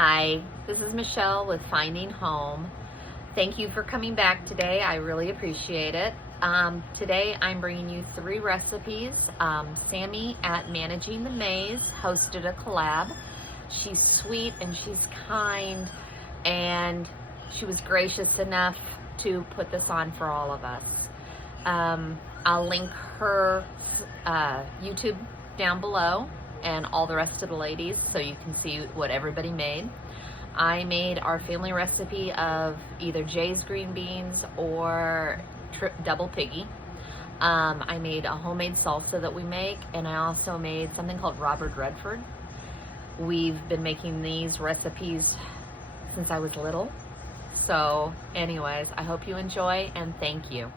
Hi, this is Michelle with Finding Home. Thank you for coming back today. I really appreciate it. Today I'm bringing you 3 recipes. Sammi at Managing the Maze hosted a collab. She's sweet and she's kind, and she was gracious enough to put this on for all of us. I'll link her YouTube down below and all the rest of the ladies so you can see what everybody made. I made our family recipe of either Jay's green beans or double Piggy. I made a homemade salsa that we make, and I also made something called Redford. We've been making these recipes since I was little. So anyways, I hope you enjoy, and thank you.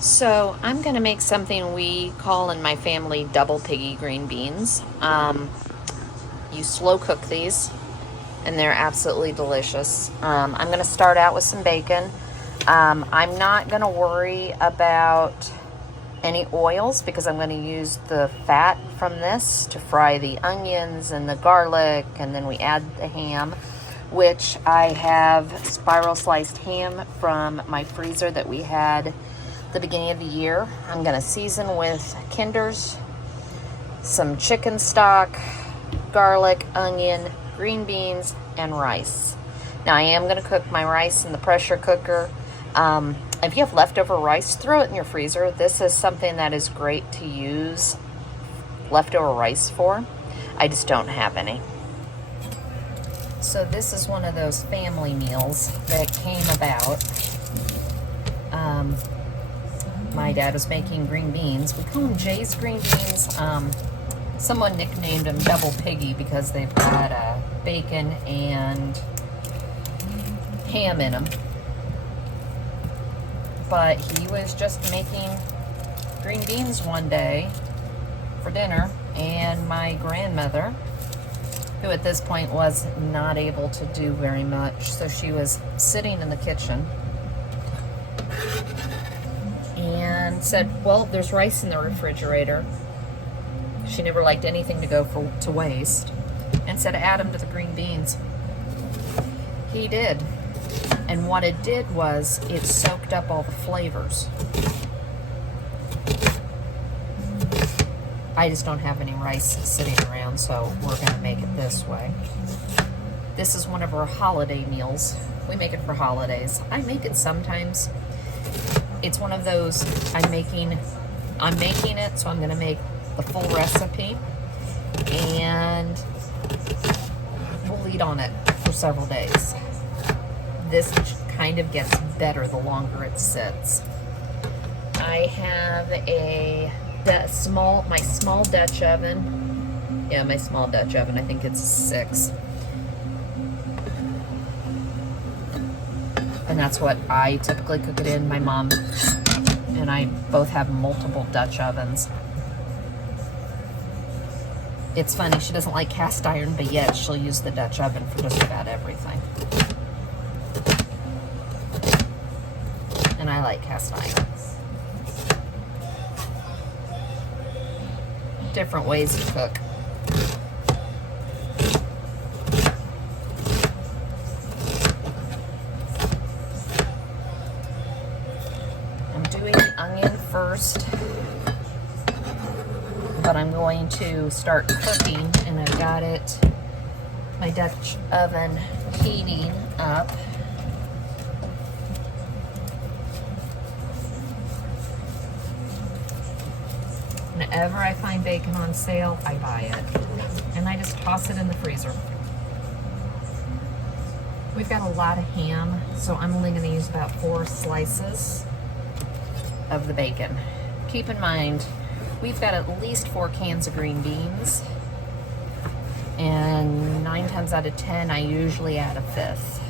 So I'm going to make something we call in my family double Piggy green beans. You slow cook these and they're absolutely delicious. I'm going to start out with some bacon. I'm not going to worry about any oils because I'm going to use the fat from this to fry the onions and the garlic, and then we add the ham, which I have spiral sliced ham from my freezer that we had the beginning of the year. I'm going to season with Kinders, some chicken stock, garlic, onion, green beans, and rice. Now I am going to cook my rice in the pressure cooker. If you have leftover rice, throw it in your freezer. This is something that is great to use leftover rice for. I just don't have any. So this is one of those family meals that came about. My dad was making green beans. We call them Jay's green beans. Someone nicknamed them Double Piggy because they've got bacon and ham in them. But he was just making green beans one day for dinner, and my grandmother, who at this point was not able to do very much, so she was sitting in the kitchen and said, well, there's rice in the refrigerator. She never liked anything to go to waste, and said add them to the green beans. He did, and what it did was it soaked up all the flavors. I just don't have any rice sitting around, so we're going to make it this way. This is one of our holiday meals. We make it for holidays. I make it sometimes. It's one of those, I'm making it, so I'm going to make the full recipe, and we'll eat on it for several days. This kind of gets better the longer it sits. I have my small Dutch oven. Yeah, my small Dutch oven. I think it's 6. And that's what I typically cook it in. My mom and I both have multiple Dutch ovens. It's funny, she doesn't like cast iron, but yet she'll use the Dutch oven for just about everything. And I like cast iron. Different ways to cook. I'm doing the onion first, but I'm going to start cooking, and I've got my Dutch oven heating up. Whenever I find bacon on sale, I buy it, and I just toss it in the freezer. We've got a lot of ham, so I'm only going to use about 4 slices of the bacon. Keep in mind, we've got at least 4 cans of green beans, and 9 times out of 10, I usually add a 5th.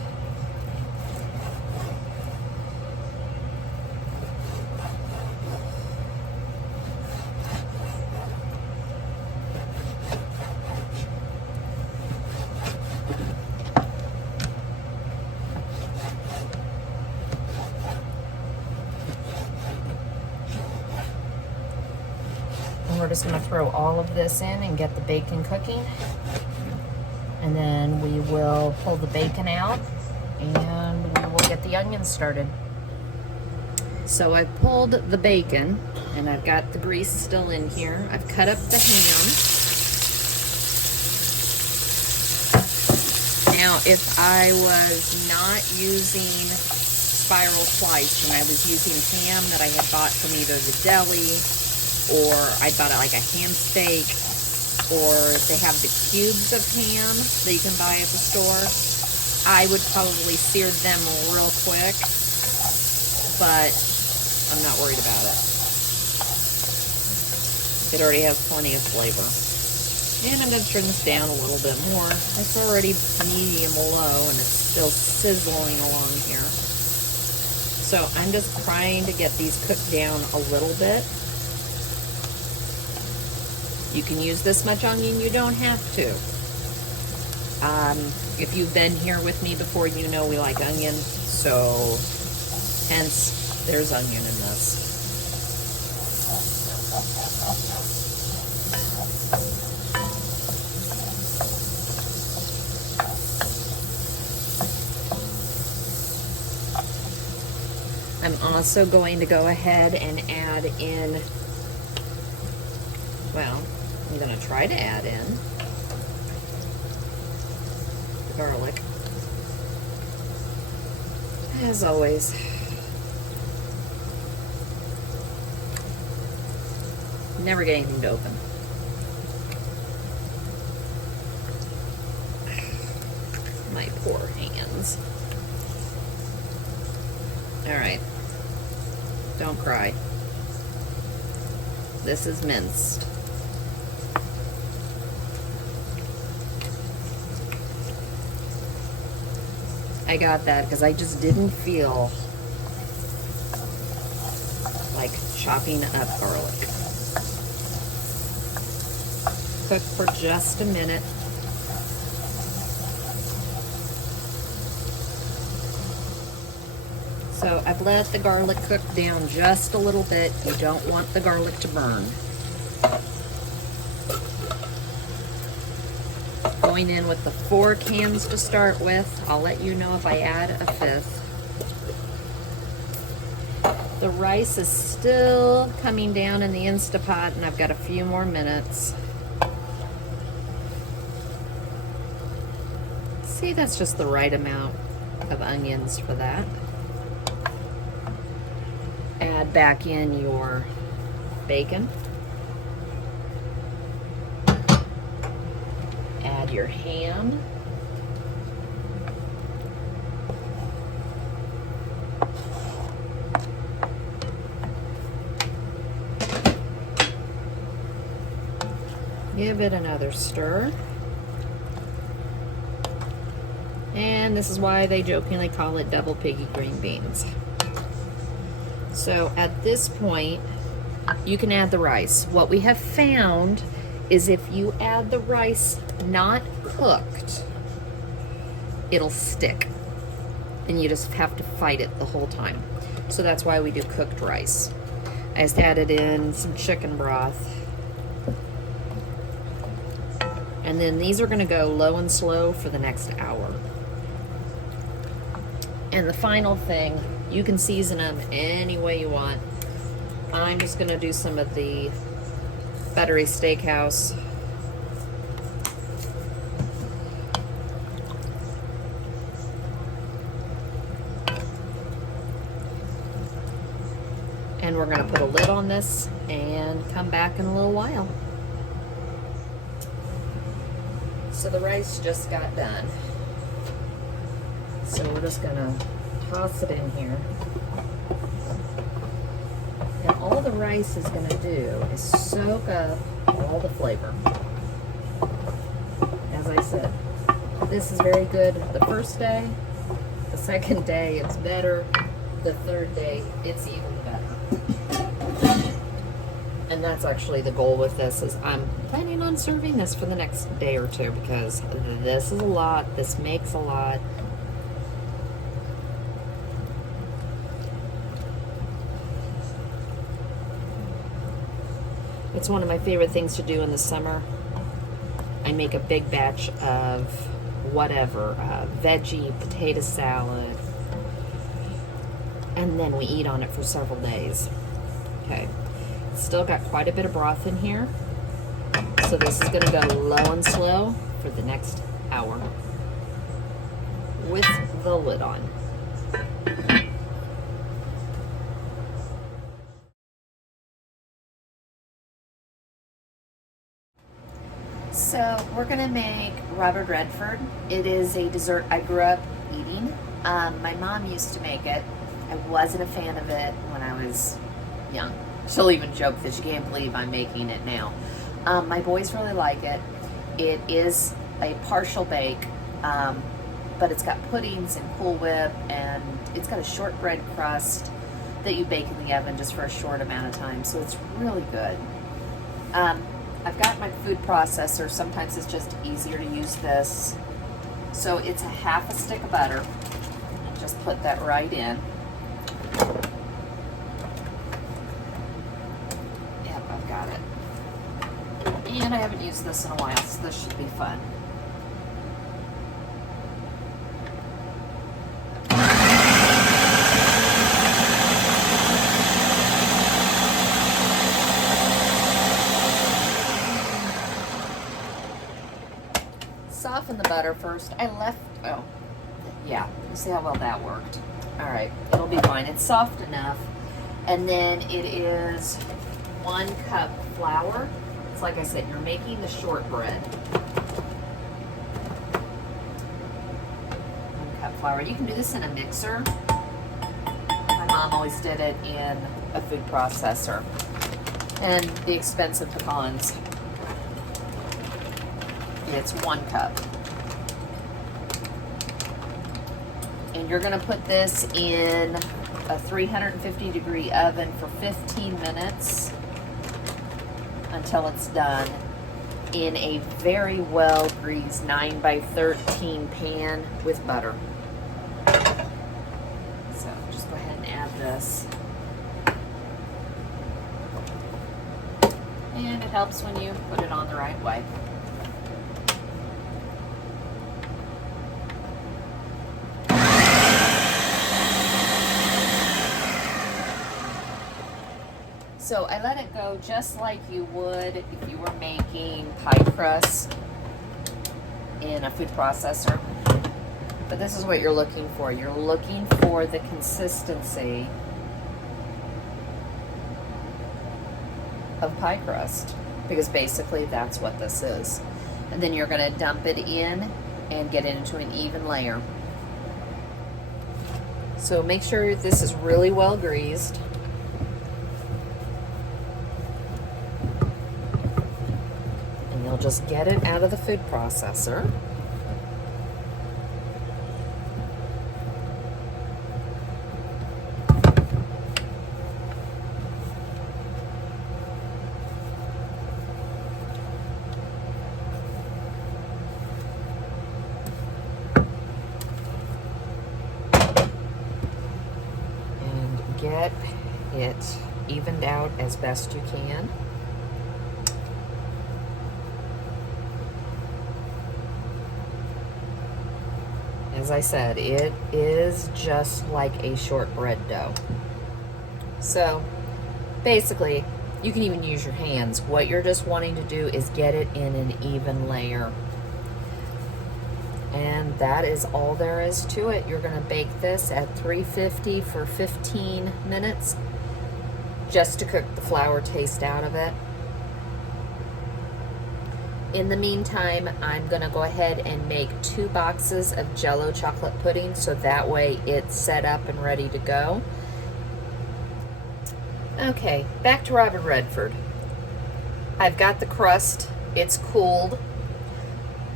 we're just gonna throw all of this in and get the bacon cooking. And then we will pull the bacon out and we will get the onions started. So I've pulled the bacon and I've got the grease still in here. I've cut up the ham. Now, if I was not using spiral slice and I was using ham that I had bought from either the deli or I bought like a ham steak, or they have the cubes of ham that you can buy at the store, I would probably sear them real quick, but I'm not worried about it. It already has plenty of flavor. And I'm going to turn this down a little bit more. It's already medium low and it's still sizzling along here. So I'm just trying to get these cooked down a little bit. You can use this much onion, you don't have to. If you've been here with me before, you know we like onion, so hence there's onion in this. I'm also going to go ahead and add in, well, I'm going to try to add in the garlic. As always. Never get anything to open. My poor hands. All right. Don't cry. This is minced. I got that because I just didn't feel like chopping up garlic. Cook for just a minute. So I've let the garlic cook down just a little bit. You don't want the garlic to burn. Going in with the 4 cans to start with. I'll let you know if I add a 5th. The rice is still coming down in the Instapot and I've got a few more minutes. See, that's just the right amount of onions for that. Add back in your bacon. Add your ham. Give it another stir. And this is why they jokingly call it double piggy green beans. So at this point, you can add the rice. What we have found is if you add the rice not cooked, it'll stick. And you just have to fight it the whole time. So that's why we do cooked rice. I just added in some chicken broth. And then these are gonna go low and slow for the next hour. And the final thing, you can season them any way you want. I'm just gonna do some of the buttery steakhouse. And we're gonna put a lid on this and come back in a little while. So the rice just got done. So we're just gonna toss it in here. And all the rice is gonna do is soak up all the flavor. As I said, this is very good the first day. The second day, it's better. The third day, it's even better. And that's actually the goal with this, is I'm planning on serving this for the next day or two because this is a lot, this makes a lot. It's one of my favorite things to do in the summer. I make a big batch of whatever, veggie, potato salad, and then we eat on it for several days. Okay, still got quite a bit of broth in here, so this is gonna go low and slow for the next hour with the lid on. So we're gonna make Robert Redford. It is a dessert I grew up eating. My mom used to make it. I wasn't a fan of it when I was young. She'll even joke that she can't believe I'm making it now. My boys really like it. It is a partial bake, but it's got puddings and Cool Whip, and it's got a shortbread crust that you bake in the oven just for a short amount of time, so it's really good. I've got my food processor. Sometimes it's just easier to use this. So it's a half a stick of butter. Just put that right in. Yep, I've got it. And I haven't used this in a while, so this should be fun. Soften the butter first. Oh, yeah, you see how well that worked. All right, it'll be fine. It's soft enough. And then it is 1 cup flour. It's like I said, you're making the shortbread. 1 cup flour. You can do this in a mixer. My mom always did it in a food processor. And the expensive pecans. It's 1 cup. And you're gonna put this in a 350-degree oven for 15 minutes until it's done in a very well greased 9x13 pan with butter. So just go ahead and add this. And it helps when you put it on the right way. So I let it go just like you would if you were making pie crust in a food processor. But this is what you're looking for. You're looking for the consistency of pie crust, because basically that's what this is. And then you're going to dump it in and get it into an even layer. So make sure this is really well greased. You'll just get it out of the food processor. And get it evened out as best you can. As I said, it is just like a shortbread dough. So basically, you can even use your hands. What you're just wanting to do is get it in an even layer. And that is all there is to it. You're gonna bake this at 350 for 15 minutes just to cook the flour taste out of it. In the meantime, I'm gonna go ahead and make 2 boxes of Jell-O chocolate pudding, so that way it's set up and ready to go. Okay, back to Robert Redford. I've got the crust, it's cooled.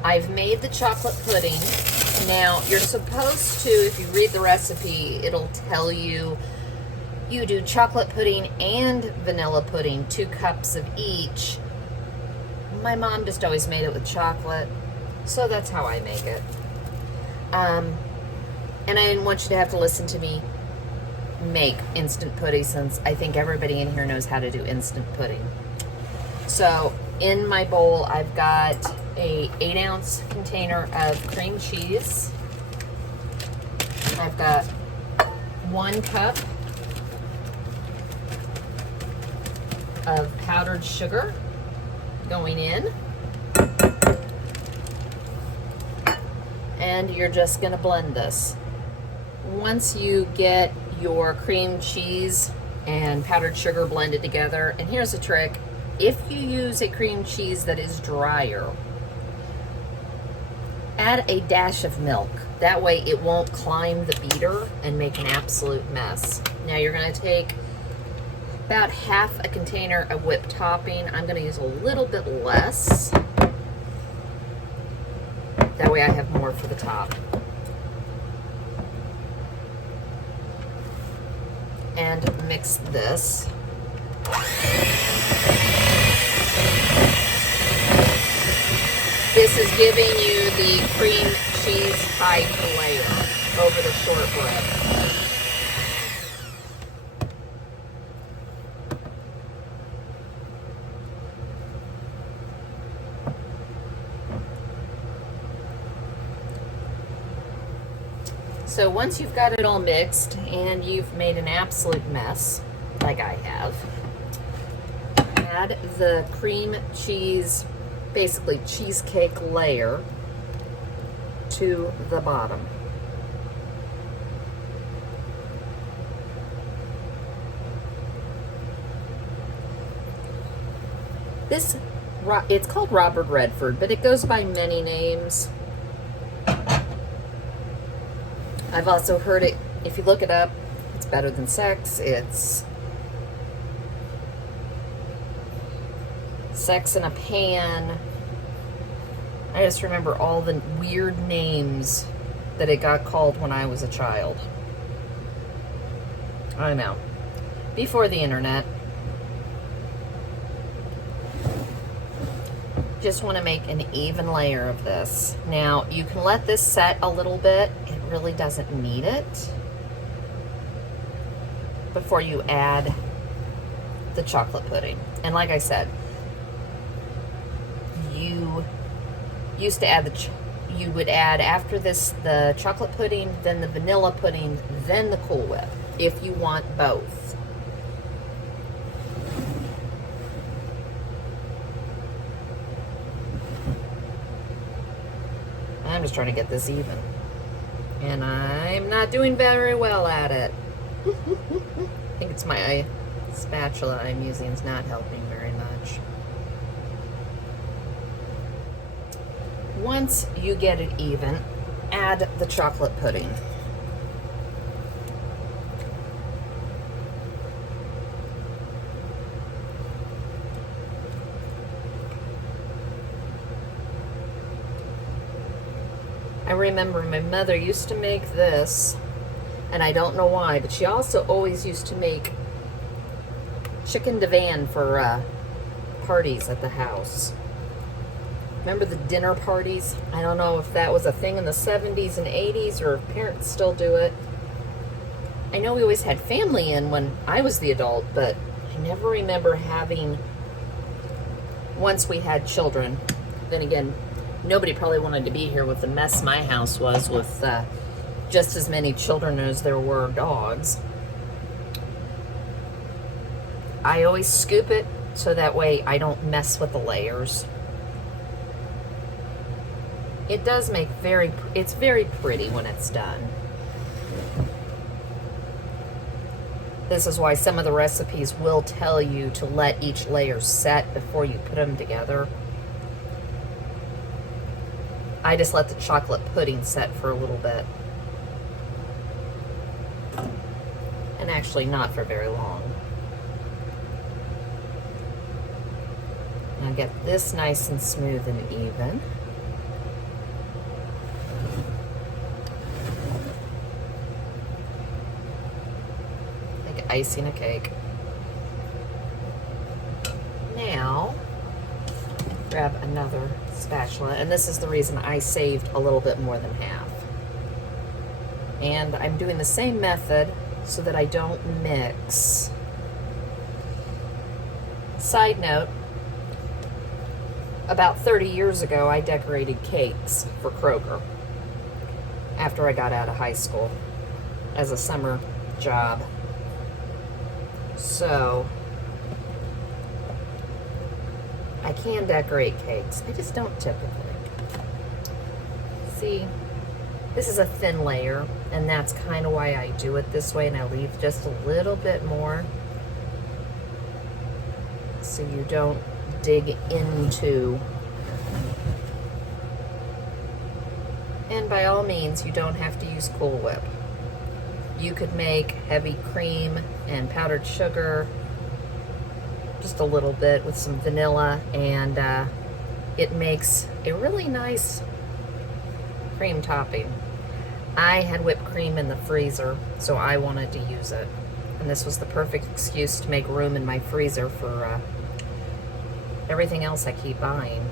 I've made the chocolate pudding. Now, you're supposed to, if you read the recipe, it'll tell you you do chocolate pudding and vanilla pudding, 2 cups of each. My mom just always made it with chocolate, so that's how I make it. And I didn't want you to have to listen to me make instant pudding, since I think everybody in here knows how to do instant pudding. So in my bowl, I've got a 8-ounce container of cream cheese. I've got 1 cup of powdered sugar going in. And you're just gonna blend this. Once you get your cream cheese and powdered sugar blended together, and here's a trick, if you use a cream cheese that is drier, add a dash of milk. That way it won't climb the beater and make an absolute mess. Now you're gonna take about half a container of whipped topping. I'm gonna use a little bit less. That way I have more for the top. And mix this. This is giving you the cream cheese type layer over the shortbread. So once you've got it all mixed and you've made an absolute mess, like I have, add the cream cheese, basically cheesecake layer, to the bottom. It's called Robert Redford, but it goes by many names. I've also heard it, if you look it up, it's better than sex. It's sex in a pan. I just remember all the weird names that it got called when I was a child. I know. Before the internet. Just want to make an even layer of this. Now, you can let this set a little bit. It really doesn't need it before you add the chocolate pudding. And like I said, you used to add you would add after this the chocolate pudding, then the vanilla pudding, then the Cool Whip, if you want both. I'm just trying to get this even. And I'm not doing very well at it. I think it's my spatula I'm using is not helping very much. Once you get it even, add the chocolate pudding. I remember my mother used to make this, and I don't know why, but she also always used to make chicken divan for parties at the house. Remember the dinner parties? I don't know if that was a thing in the 70s and 80s or if parents still do it. I know we always had family in when I was the adult, but I never remember having, once we had children. Then again, nobody probably wanted to be here with the mess my house was with just as many children as there were dogs. I always scoop it so that way I don't mess with the layers. It does make it's very pretty when it's done. This is why some of the recipes will tell you to let each layer set before you put them together. I just let the chocolate pudding set for a little bit. And actually not for very long. Now get this nice and smooth and even. Like icing a cake. Now, grab another spatula, and this is the reason I saved a little bit more than half. And I'm doing the same method so that I don't mix. Side note, about 30 years ago, I decorated cakes for Kroger after I got out of high school as a summer job. So I can decorate cakes. I just don't typically. See, this is a thin layer, and that's kind of why I do it this way, and I leave just a little bit more so you don't dig into. And by all means, you don't have to use Cool Whip. You could make heavy cream and powdered sugar, just a little bit with some vanilla, and it makes a really nice cream topping. I had whipped cream in the freezer, so I wanted to use it. And this was the perfect excuse to make room in my freezer for everything else I keep buying.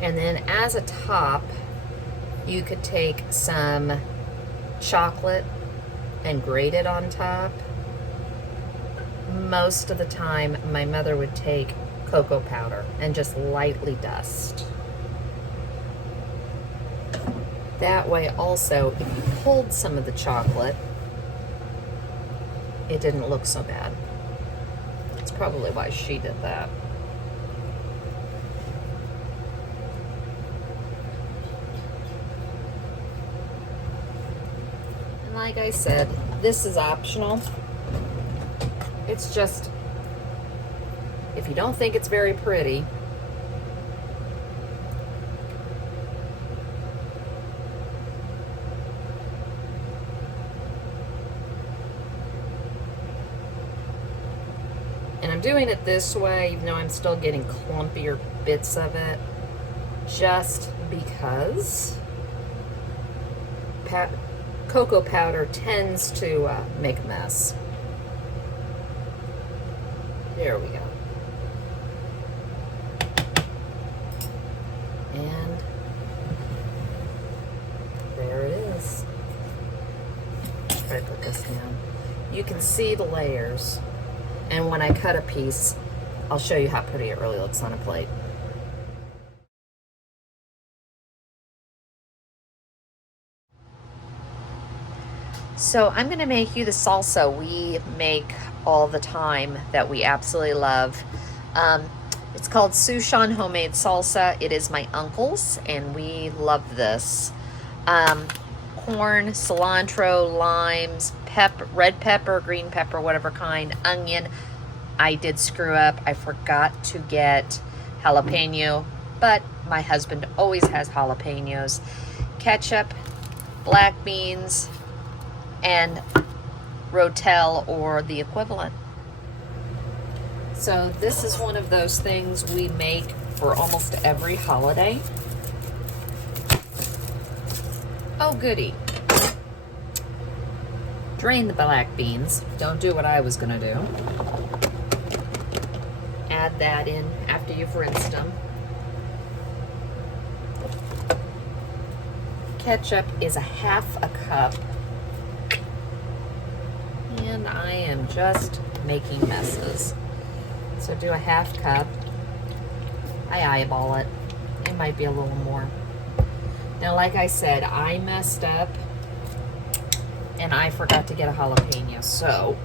And then as a top, you could take some chocolate and grate it on top. Most of the time, my mother would take cocoa powder and just lightly dust. That way also, if you pulled some of the chocolate, it didn't look so bad. That's probably why she did that. And like I said, this is optional. It's just, if you don't think it's very pretty, and I'm doing it this way, even though I'm still getting clumpier bits of it, just because cocoa powder tends to make a mess. There we go. And there it is. Try to put this down. You can see the layers. And when I cut a piece, I'll show you how pretty it really looks on a plate. So I'm going to make you the salsa we make all the time that we absolutely love. It's called Souchon homemade salsa. It is my uncle's, and we love this. Corn, cilantro, limes, pepper, red pepper, green pepper, whatever kind, onion. I did screw up. I forgot to get jalapeno, but my husband always has jalapenos. Ketchup, black beans, and rotel or the equivalent. So this is one of those things we make for almost every holiday. Oh goody. Drain the black beans. Don't do what I was gonna do. Add that in after you've rinsed them. Ketchup is a half a cup. And I am just making messes. So do a half cup. I eyeball it. It might be a little more. Now, like I said, I messed up and I forgot to get a jalapeno. So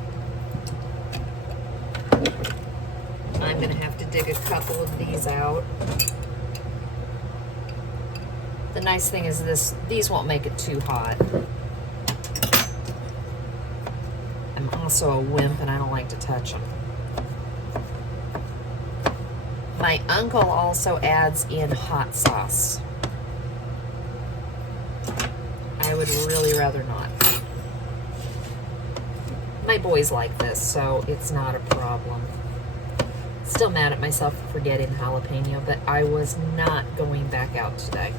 I'm gonna have to dig a couple of these out. The nice thing is these won't make it too hot. I'm also a wimp and I don't like to touch them. My uncle also adds in hot sauce. I would really rather not. My boys like this, so it's not a problem. Still mad at myself for forgetting jalapeno, but I was not going back out today.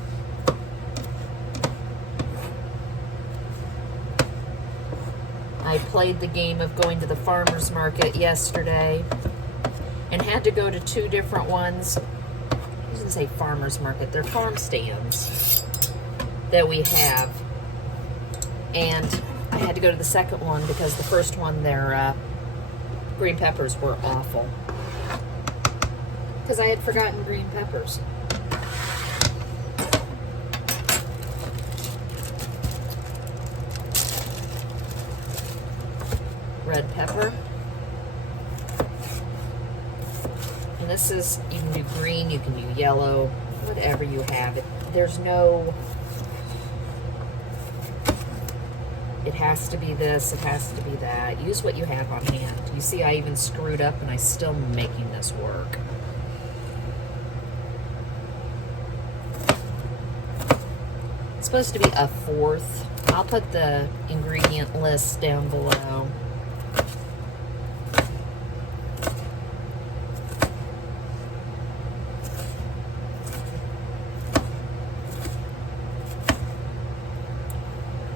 I played the game of going to the farmer's market yesterday and had to go to two different ones. I shouldn't say farmer's market, they're farm stands that we have. And I had to go to the second one because the first one, their green peppers were awful. Because I had forgotten green peppers. Red pepper. And this is, you can do green, you can do yellow, whatever you have. There's no, it has to be this, it has to be that. Use what you have on hand. You see, I even screwed up and I still am making this work. It's supposed to be a fourth. I'll put the ingredient list down below.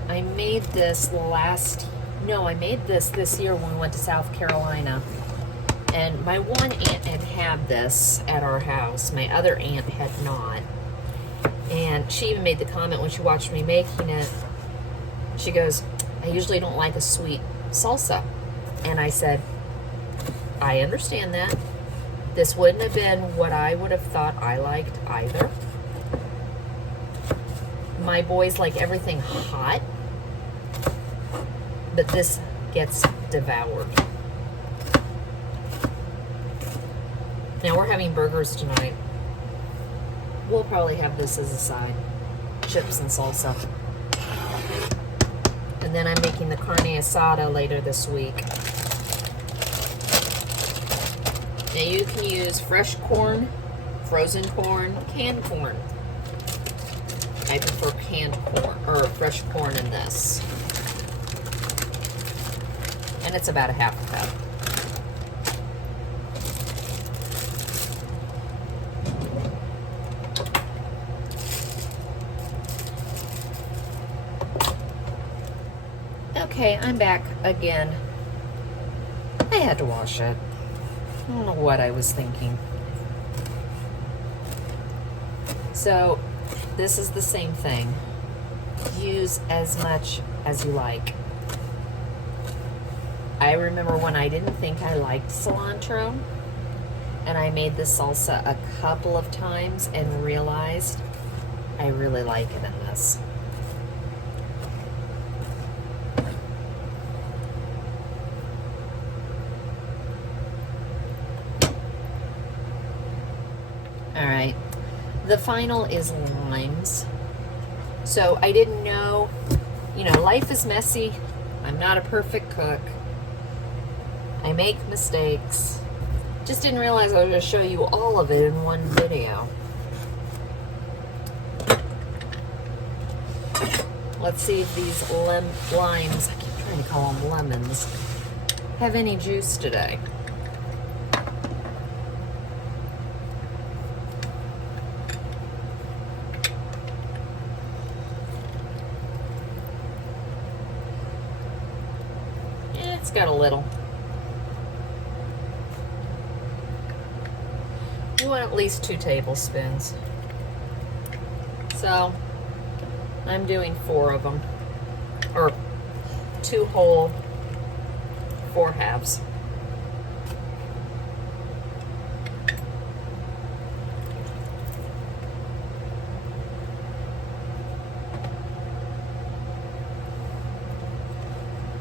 I made this I made this year when we went to South Carolina. And my one aunt had this at our house. My other aunt had not. And she even made the comment when she watched me making it. She goes, I usually don't like a sweet salsa. And I said, I understand that. This wouldn't have been what I would have thought I liked either. My boys like everything hot. But this gets devoured. Now we're having burgers tonight. We'll probably have this as a side. Chips and salsa. And then I'm making the carne asada later this week. Now you can use fresh corn, frozen corn, canned corn. I prefer canned corn, or fresh corn in this. And it's about a half a cup. Okay, I'm back again. I had to wash it. I don't know what I was thinking. So, this is the same thing. Use as much as you like. I remember when I didn't think I liked cilantro, and I made this salsa a couple of times and realized I really like it in this. Alright, the final is limes. So I didn't know, life is messy. I'm not a perfect cook. I make mistakes. Just didn't realize I was going to show you all of it in one video. Let's see if these limes, I keep trying to call them lemons, have any juice today. It's got a little. You want at least 2 tablespoons. So, I'm doing 4 of them. Or 2 whole, 4 halves.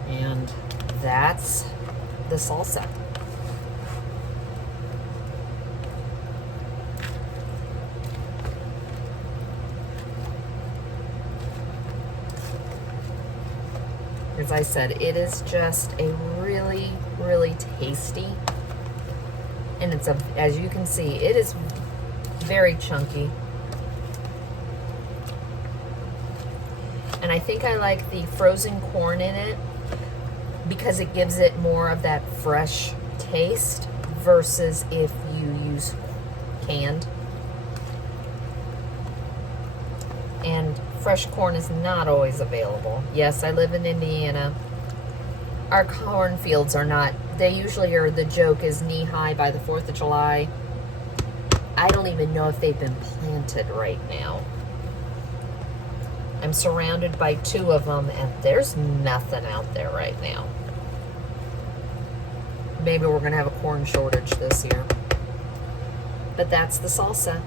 And that's the salsa. As I said, it is just a really, really tasty. And it's as you can see, it is very chunky. And I think I like the frozen corn in it because it gives it more of that fresh taste versus if you use canned. And fresh corn is not always available. Yes, I live in Indiana. Our cornfields are not, they usually are, the joke is knee-high by the 4th of July. I don't even know if they've been planted right now. I'm surrounded by 2 of them, and there's nothing out there right now. maybe we're going to have a corn shortage this year. But that's the salsa.